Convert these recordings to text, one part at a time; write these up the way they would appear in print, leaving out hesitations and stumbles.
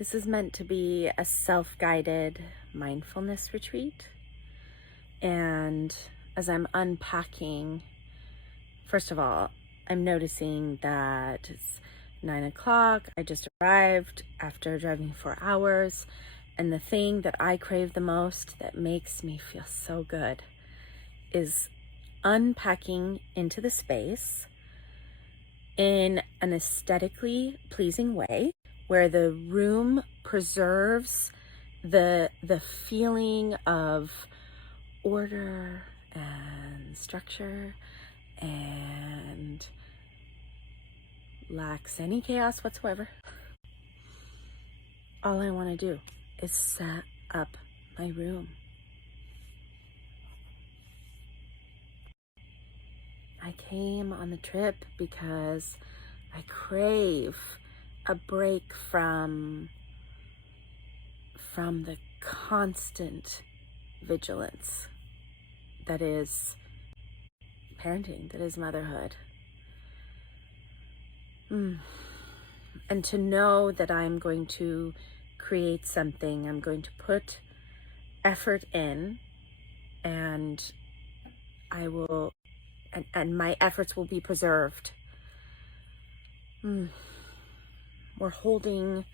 This is meant to be a self-guided mindfulness retreat. And as I'm unpacking, first of all, I'm noticing that it's 9 o'clock. I just arrived after driving 4 hours. And the thing that I crave the most that makes me feel so good is unpacking into the space in an aesthetically pleasing way, where the room preserves the feeling of order and structure and lacks any chaos whatsoever. All I want to do is set up my room. I came on the trip because I crave a break from the constant vigilance that is parenting, that is motherhood. And to know that I'm going to create something, I'm going to put effort in, and I will, and my efforts will be preserved. We're holding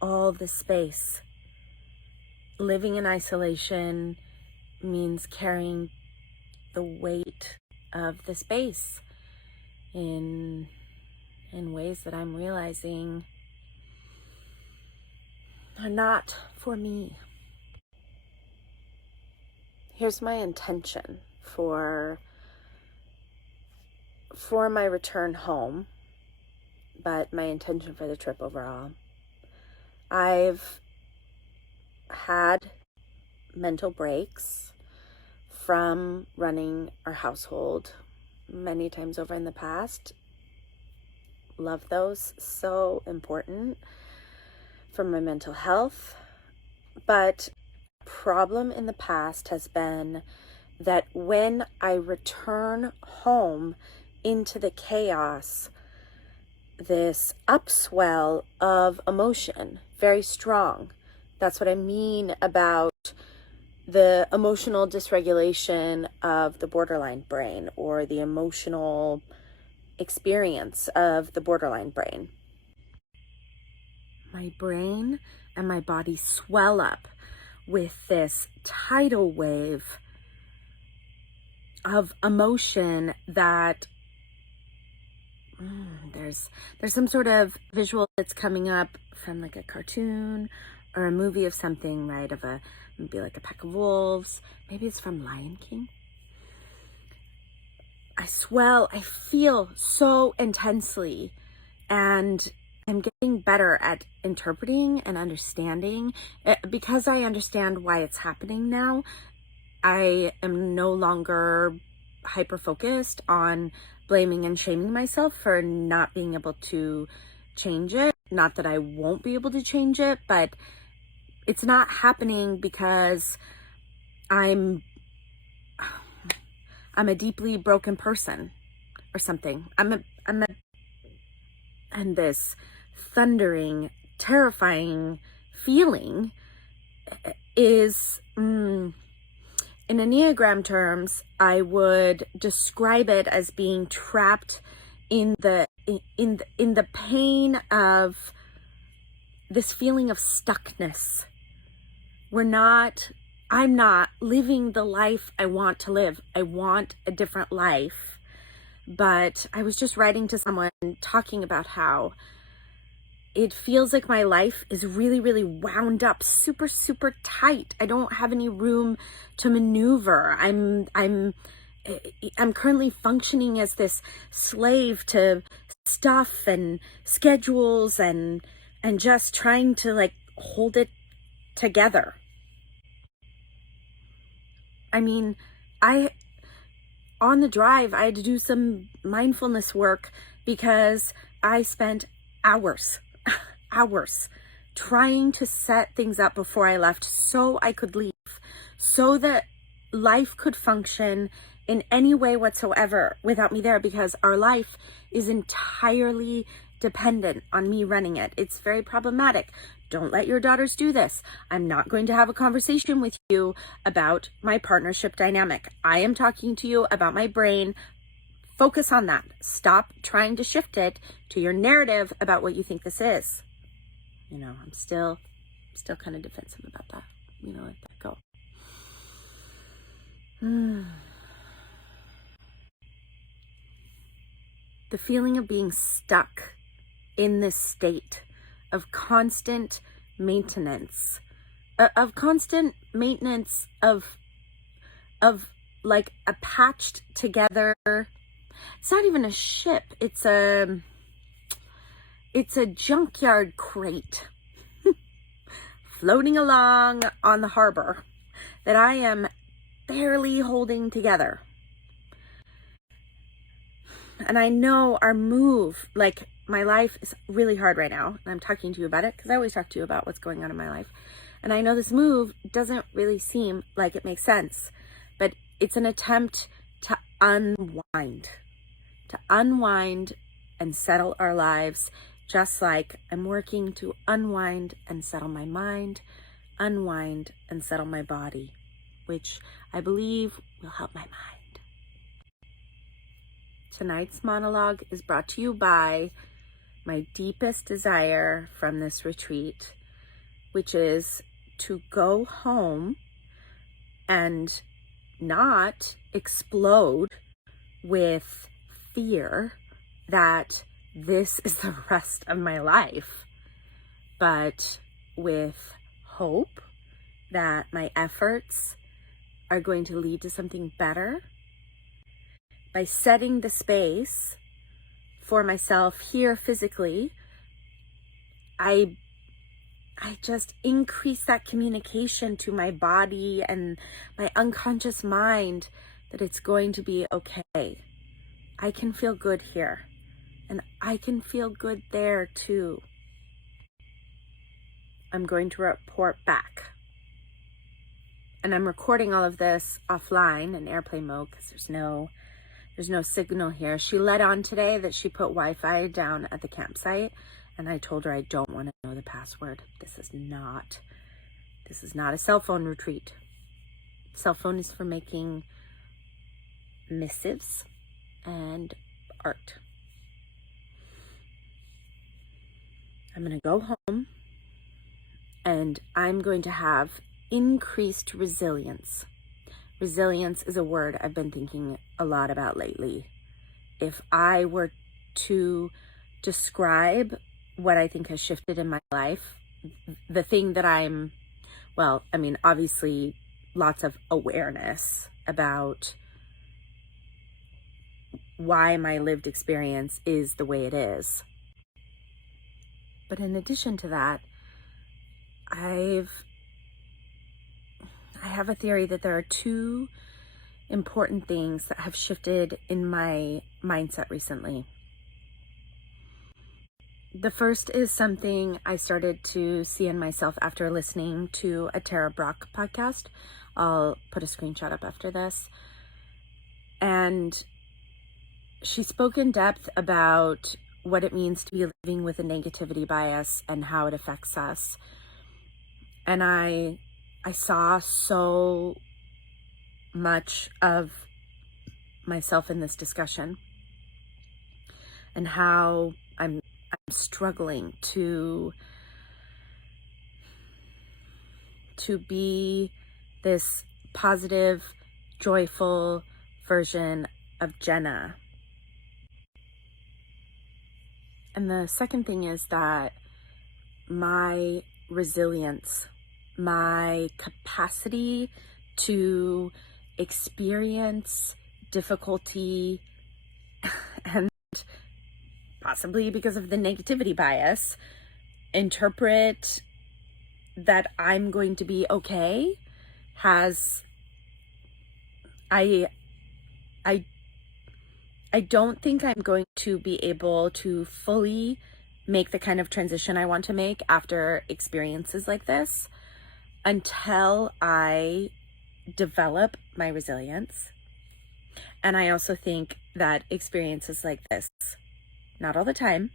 all the space. Living in isolation means carrying the weight of the space in ways that I'm realizing are not for me. Here's my intention for my return home, but my intention for the trip overall. I've had mental breaks from running our household many times over in the past. Love those, so important for my mental health. But problem in the past has been that when I return home into the chaos, this upswell of emotion, very strong. That's what I mean about the emotional dysregulation of the borderline brain, or the emotional experience of the borderline brain. My brain and my body swell up with this tidal wave of emotion that there's some sort of visual that's coming up from like a cartoon or a movie of something, right? Of maybe like a pack of wolves. Maybe it's from Lion King. I feel so intensely, and I'm getting better at interpreting and understanding. Because I understand why it's happening now, I am no longer hyper-focused on blaming and shaming myself for not being able to change it. Not that I won't be able to change it, but it's not happening because I'm a deeply broken person or something. And this thundering, terrifying feeling is, in Enneagram terms, I would describe it as being trapped in the pain of this feeling of stuckness. I'm not living the life I want to live. I want a different life. But I was just writing to someone talking about how it feels like my life is really, really wound up, super, super tight. I don't have any room to maneuver. I'm currently functioning as this slave to stuff and schedules and just trying to like hold it together. I mean, on the drive, I had to do some mindfulness work because I spent hours trying to set things up before I left so I could leave, so that life could function in any way whatsoever without me there, because our life is entirely dependent on me running it. It's very problematic. Don't let your daughters do this. I'm not going to have a conversation with you about my partnership dynamic. I am talking to you about my brain. Focus on that. Stop trying to shift it to your narrative about what you think this is. You know, I'm still kind of defensive about that. You know, let that go. The feeling of being stuck in this state of constant maintenance, of like a patched together. It's not even a ship. It's a junkyard crate floating along on the harbor that I am barely holding together. And I know our move, like my life is really hard right now. And I'm talking to you about it because I always talk to you about what's going on in my life. And I know this move doesn't really seem like it makes sense, but it's an attempt to unwind and settle our lives, just like I'm working to unwind and settle my mind, unwind and settle my body, which I believe will help my mind. Tonight's monologue is brought to you by my deepest desire from this retreat, which is to go home and not explode with fear that this is the rest of my life, but with hope that my efforts are going to lead to something better. By setting the space for myself here physically, I just increase that communication to my body and my unconscious mind that it's going to be okay. I can feel good here, and I can feel good there too. I'm going to report back. And I'm recording all of this offline in airplane mode because there's no signal here. She let on today that she put Wi-Fi down at the campsite, and I told her I don't want to know the password. This is not a cell phone retreat. Cell phone is for making missives and art. I'm going to go home, and I'm going to have increased resilience. Resilience is a word I've been thinking a lot about lately. If I were to describe what I think has shifted in my life, the thing that obviously lots of awareness about why my lived experience is the way it is. But in addition to that, I have a theory that there are two important things that have shifted in my mindset recently. The first is something I started to see in myself after listening to a Tara Brach podcast. I'll put a screenshot up after this. And she spoke in depth about what it means to be living with a negativity bias and how it affects us. And I saw so much of myself in this discussion and how I'm struggling to be this positive, joyful version of Jenna. And the second thing is that my resilience, my capacity to experience difficulty, and possibly because of the negativity bias, interpret that I'm going to be okay, I don't think I'm going to be able to fully make the kind of transition I want to make after experiences like this until I develop my resilience. And I also think that experiences like this, not all the time,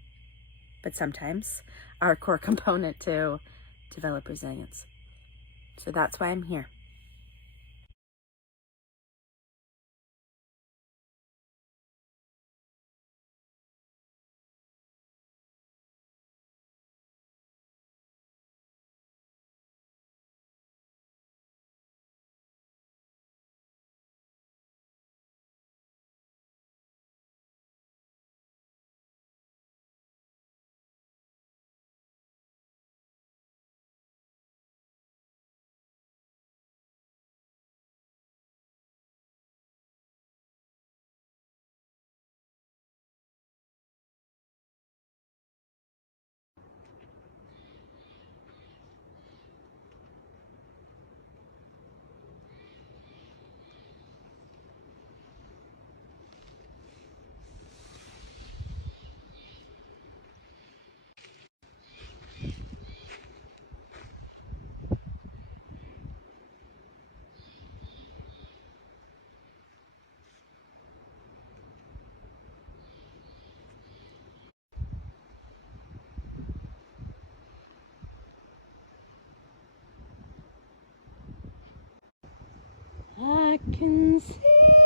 but sometimes our core component to develop resilience. So that's why I'm here. I can see